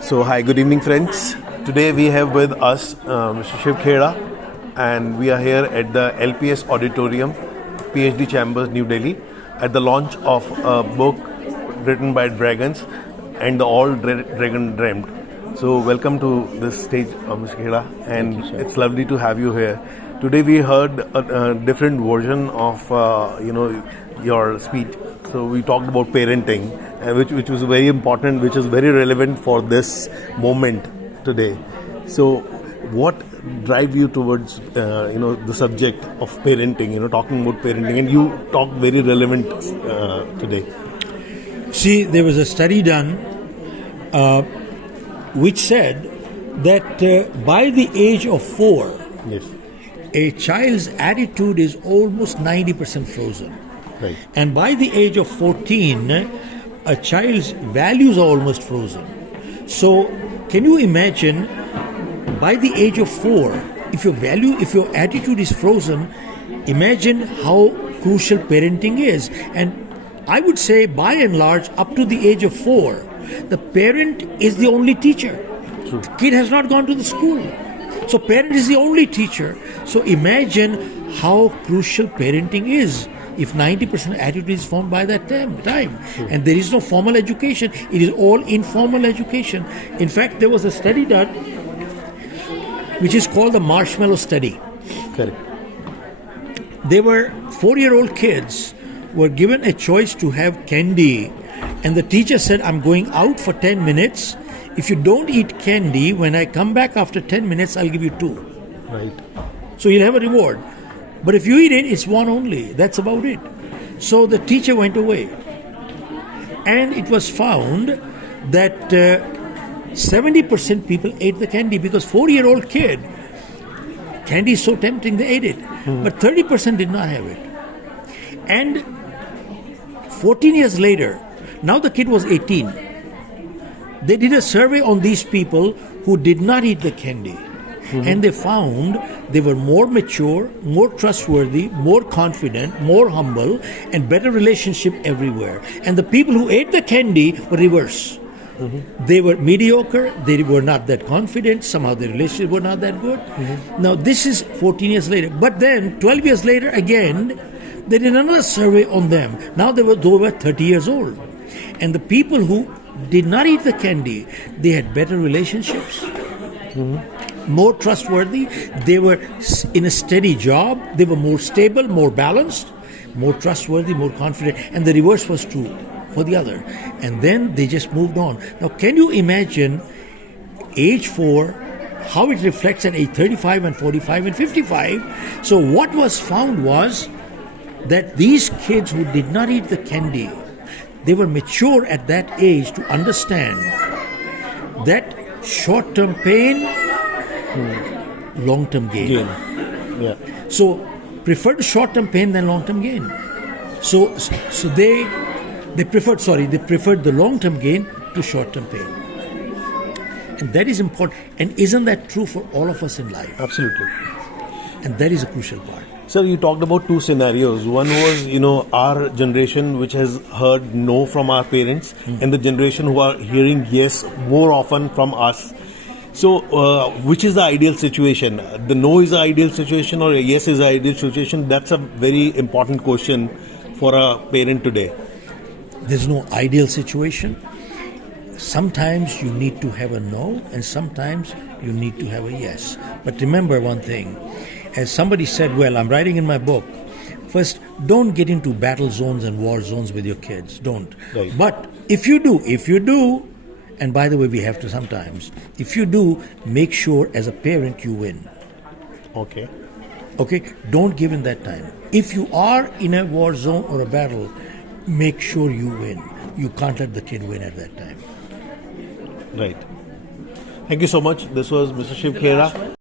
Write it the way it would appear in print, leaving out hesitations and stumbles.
So, hi, good evening, friends. Today we have with us Mr. Shiv Khera, and we are here at the LPS Auditorium, PhD Chambers, New Delhi, at the launch of a book written by dragons and the All Dragon Dreamt. So, welcome to this stage, Mr. Khera, and it's lovely to have you here. Today we heard a different version of your speech. So we talked about parenting, which was very important, which is very relevant for this moment today. So, what drive you towards the subject of parenting? Talking about parenting, and you talked very relevant today. See, there was a study done which said that by the age of 4, yes, a child's attitude is almost 90% frozen. Right. And by the age of 14, a child's values are almost frozen. So, can you imagine, by the age of 4, if your attitude is frozen, imagine how crucial parenting is. And I would say, by and large, up to the age of 4, the parent is the only teacher. True. The kid has not gone to the school. So, parent is the only teacher. So, imagine how crucial parenting is. If 90% attitude is formed by that time, and there is no formal education, it is all informal education. In fact, there was a study done which is called the marshmallow study. Correct. There were 4-year-old kids were given a choice to have candy, and the teacher said, "I'm going out for 10 minutes. If you don't eat candy, when I come back after 10 minutes, I'll give you 2. Right. So you'll have a reward. But if you eat it, it's 1 only. That's about it." So the teacher went away. And it was found that 70% people ate the candy, because 4-year-old kid, candy is so tempting, they ate it. But 30% did not have it. And 14 years later, now the kid was 18. They did a survey on these people who did not eat the candy. And they found they were more mature, more trustworthy, more confident, more humble, and better relationship everywhere. And the people who ate the candy were reverse. They were mediocre, they were not that confident, somehow their relationship were not that good. Now this is 14 years later. But then 12 years later again, they did another survey on them. Now they were 30 years old. And the people who did not eat the candy, they had better relationships. More trustworthy, they were in a steady job, they were more stable, more balanced, more trustworthy, more confident, and the reverse was true for the other. And then they just moved on. Now, can you imagine age 4, how it reflects at age 35 and 45 and 55? So what was found was that these kids who did not eat the candy, they were mature at that age to understand that short-term pain, long-term gain. Yeah. So preferred short-term pain than long-term gain. So they preferred the long-term gain to short-term pain. And that is important. And isn't that true for all of us in life? Absolutely. And that is a crucial part. Sir, you talked about 2 scenarios. One was, our generation which has heard no from our parents, and the generation who are hearing yes more often from us. So, which is the ideal situation? The no is the ideal situation, or yes is the ideal situation? That's a very important question for a parent today. There's no ideal situation. Sometimes you need to have a no, and sometimes you need to have a yes. But remember one thing. As somebody said, well, I'm writing in my book, first, don't get into battle zones and war zones with your kids. Don't. Right. But if you do, and by the way, we have to sometimes, if you do, make sure as a parent you win. Okay. Don't give in that time. If you are in a war zone or a battle, make sure you win. You can't let the kid win at that time. Right. Thank you so much. This was Mr. Shiv Khera.